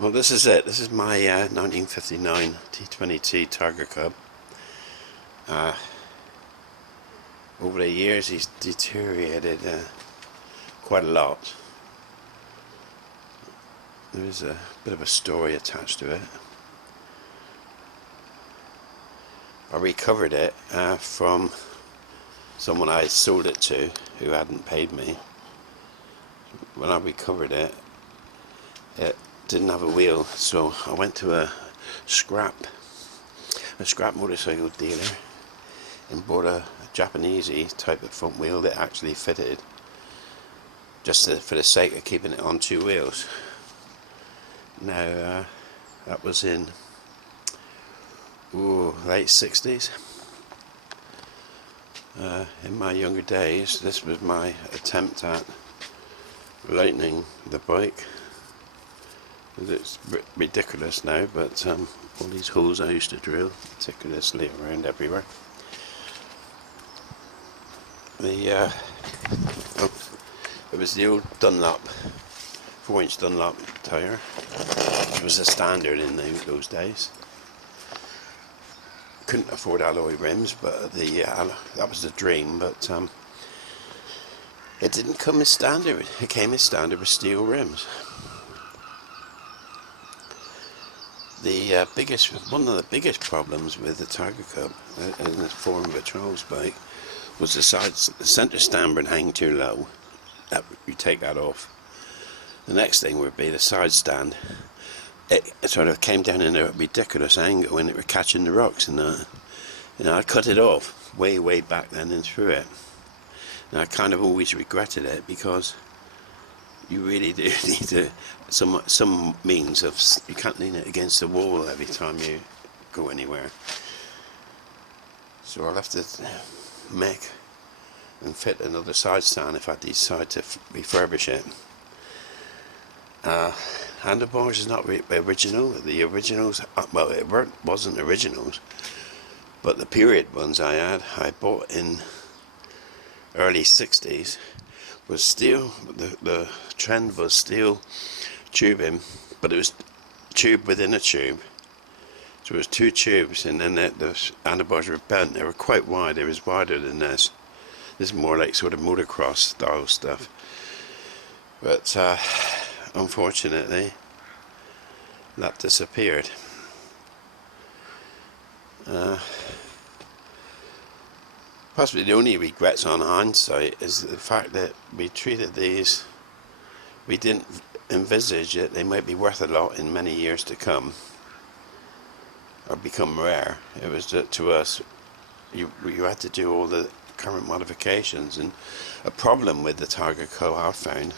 Well, this is it. This is my 1959 T20T Tiger Cub. Uh, over the years, he's deteriorated quite a lot. There is a bit of a story attached to it. I recovered it from someone I sold it to who hadn't paid me. When I recovered it, it didn't have a wheel, so I went to a scrap motorcycle dealer and bought a Japanesey type of front wheel that actually fitted, just for the sake of keeping it on two wheels. Now that was in late 60s. In my younger days, this was my attempt at lightening the bike. It's ridiculous now, but all these holes I used to drill meticulously around everywhere. It was the old Dunlop, 4-inch Dunlop tyre. It was a standard in those days. Couldn't afford alloy rims, but that was the dream. But it didn't come as standard. It came as standard with steel rims. One of the biggest problems with the Tiger Cub in the form of a Charles bike was the centre stand would hang too low. You take that off. The next thing would be the side stand. It sort of came down in a ridiculous angle and it was catching the rocks and that. I cut it off way back then and threw it. And I kind of always regretted it, because you really do need some means of, you can't lean it against the wall every time you go anywhere. So I'll have to make and fit another side stand if I decide to refurbish it. Handlebars is not original. The originals, well, it wasn't originals, but the period ones I bought in early 60s was steel. The trend was steel tubing, but it was tube within a tube. So it was two tubes, and then the handlebars were bent. They were quite wide. They was wider than this. This is more like sort of motocross style stuff. But unfortunately, that disappeared. Possibly the only regrets on hindsight is the fact that we treated these, we didn't envisage that they might be worth a lot in many years to come, or become rare. It was that to us, you had to do all the current modifications. And a problem with the Tiger Cub I found,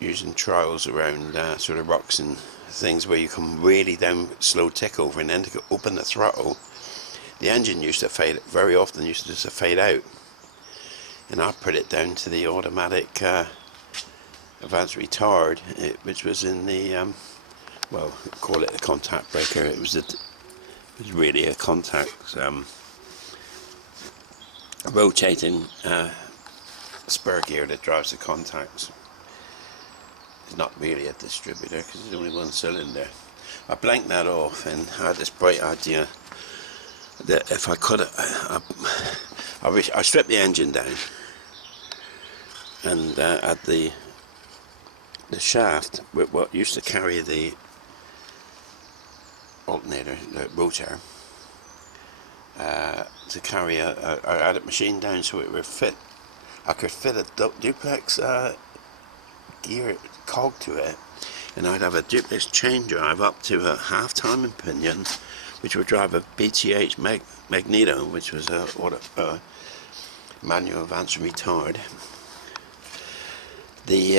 using trials around sort of rocks and things where you come really down slow tick over, and then to open the throttle, the engine used to fade, very often used to just fade out. And I put it down to the automatic advanced retard, which was in the well, call it a contact breaker. It was really a contact rotating spur gear that drives the contacts. It's not really a distributor because it's only one cylinder. I blanked that off and had this bright idea that if I could, I stripped the engine down, and at the shaft, with what used to carry the alternator, the rotor, to carry I had it machined down so it would fit. I could fit a duplex gear cog to it, and I'd have a duplex chain drive up to a half timing pinion, which would drive a BTH magneto, which was a manual advanced retard. Be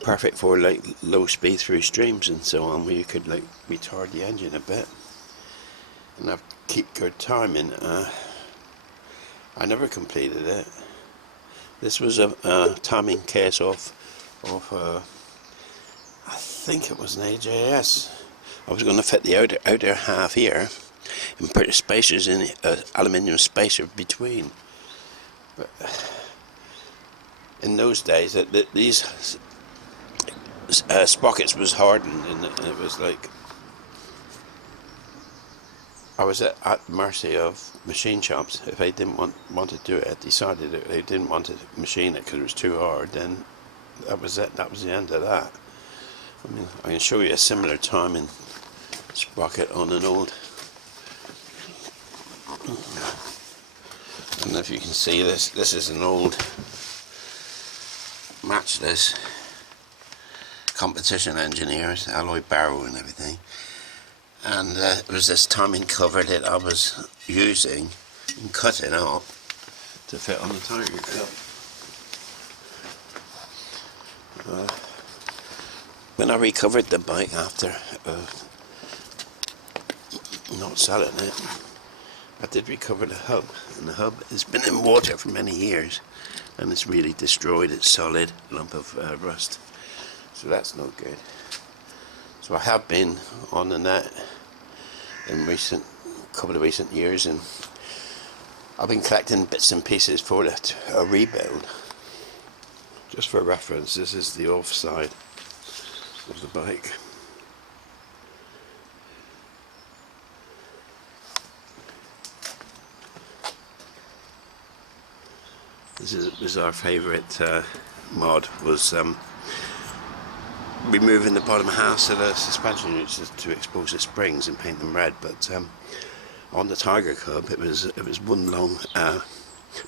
perfect for like low speed through streams and so on, where you could like retard the engine a bit and keep good timing. I never completed it. This was a timing case off I think it was an AJS. I was going to fit the outer half here and put the spacers in, aluminium spacer between. But in those days, these sprockets was hardened, and it was like I was at mercy of machine shops. If they didn't want to do it, decided that they didn't want to machine it because it was too hard, then that was it. That was the end of that. I mean, I can show you a similar timing sprocket on an old. I don't know if you can see this. This is an old matchless competition engineers, alloy barrel and everything. And it was this timing cover that I was using and cutting up to fit on the tiger cup. When I recovered the bike after not selling it, I did recover the hub, and the hub has been in water for many years, and it's really destroyed its solid lump of rust. So that's no good. So I have been on the net in couple of recent years, and I've been collecting bits and pieces for it, a rebuild. Just for reference, this is the off side of the bike. This was our favourite mod, was removing the bottom half of the suspension units to expose the springs and paint them red. But on the Tiger Cub, it was one long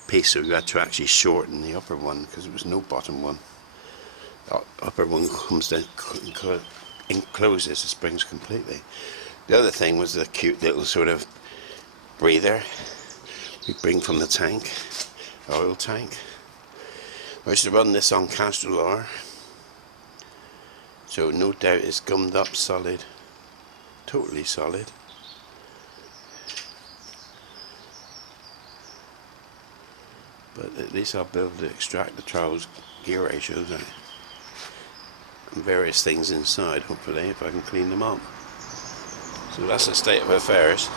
piece, so you had to actually shorten the upper one because there was no bottom one. The upper one comes down, encloses the springs completely. The other thing was the cute little sort of breather we bring from the tank, oil tank. I used to run this on Castrol, so no doubt it's gummed up solid, totally solid. But at least I'll be able to extract the trowel's gear ratios and various things inside, hopefully, if I can clean them up. So that's the state of affairs.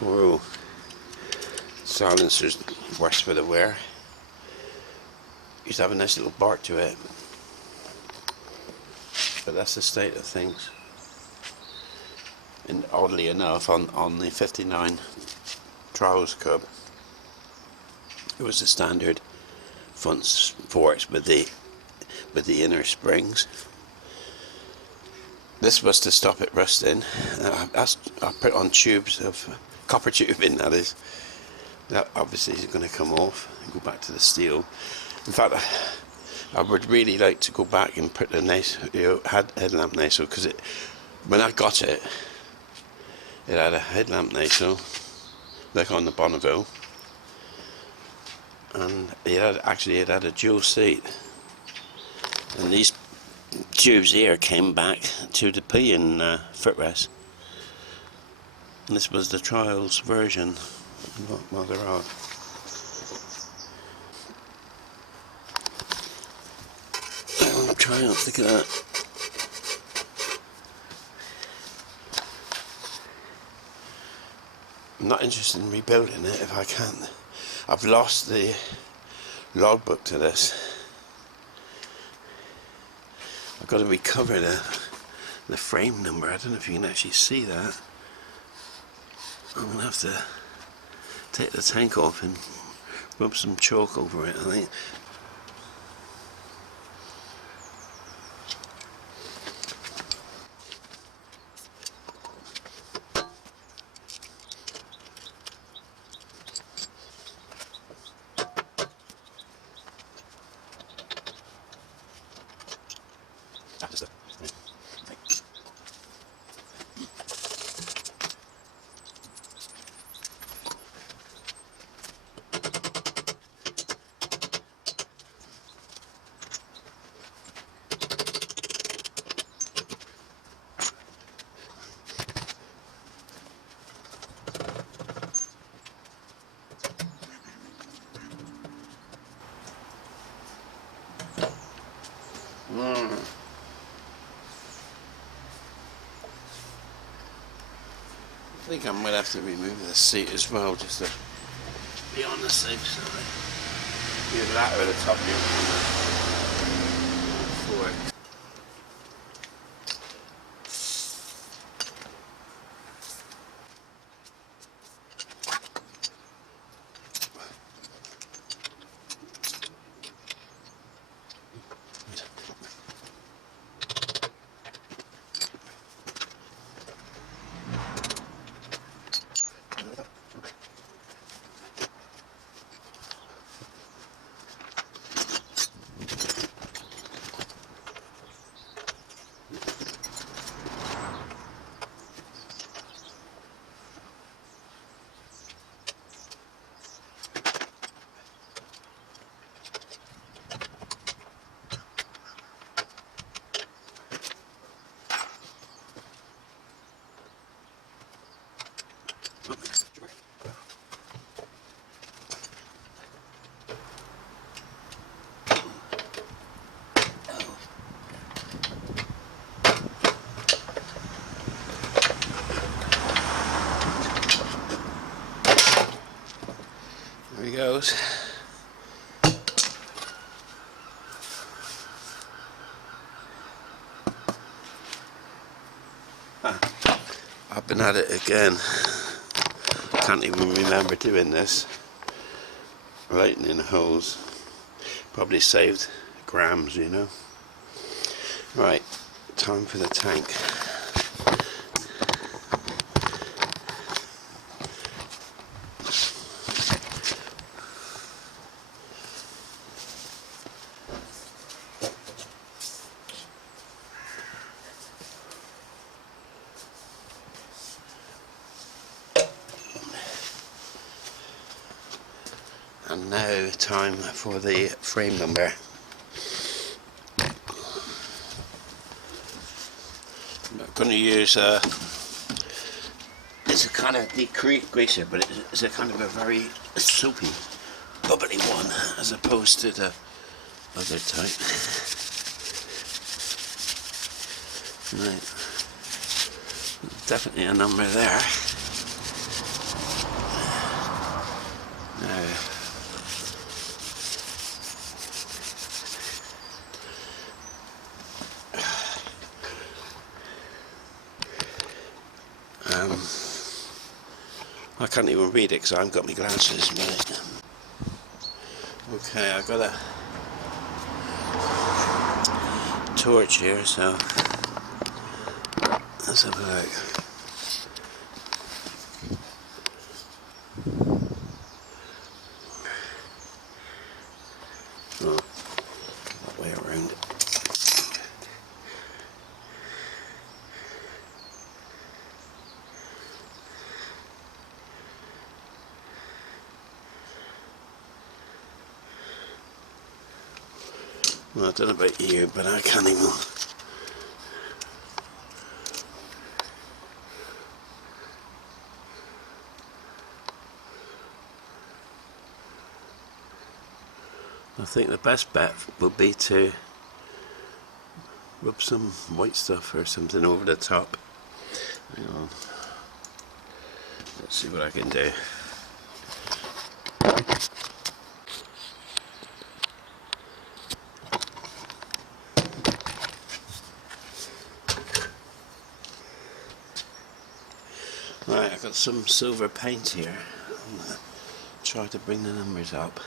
Poor old silencer's worse for the wear. Used to have a nice little bark to it. But that's the state of things. And oddly enough, on the 59 Trials Cub, it was the standard front forks with the inner springs. This was to stop it rusting. I put on tubes of copper tubing, that is. That obviously is going to come off and go back to the steel. In fact, I would really like to go back and put the headlamp nacelle, because when I got it, it had a headlamp nacelle, like on the Bonneville, and it had a dual seat, and these tubes here came back to the pillion footrest, and this was the Trials version. Well, there are. I'm trying not to look at that. I'm not interested in rebuilding it if I can't. I've lost the logbook to this. I've got to recover the frame number. I don't know if you can actually see that. I'm going to have to take the tank off and rub some chalk over it, I think. I think I might have to remove the seat as well, just to be on the safe side. Either that or the top here. goes. I've been at it again. Can't even remember doing this. Lightening the hose. Probably saved grams, you know. Right, time for the tank. And now time for the frame number. I'm going to use it's a kind of degreaser, but it's a kind of a very soapy, bubbly one as opposed to the other type. Right, definitely a number there. Now, I can't even read it because I haven't got my glasses. Right. Okay, I've got a torch here, so let's have a look. Oh, that way around. Well, I don't know about you, but I can't even. I think the best bet would be to rub some white stuff or something over the top. Hang on. Let's see what I can do. Right, I've got some silver paint here. I'm gonna try to bring the numbers up.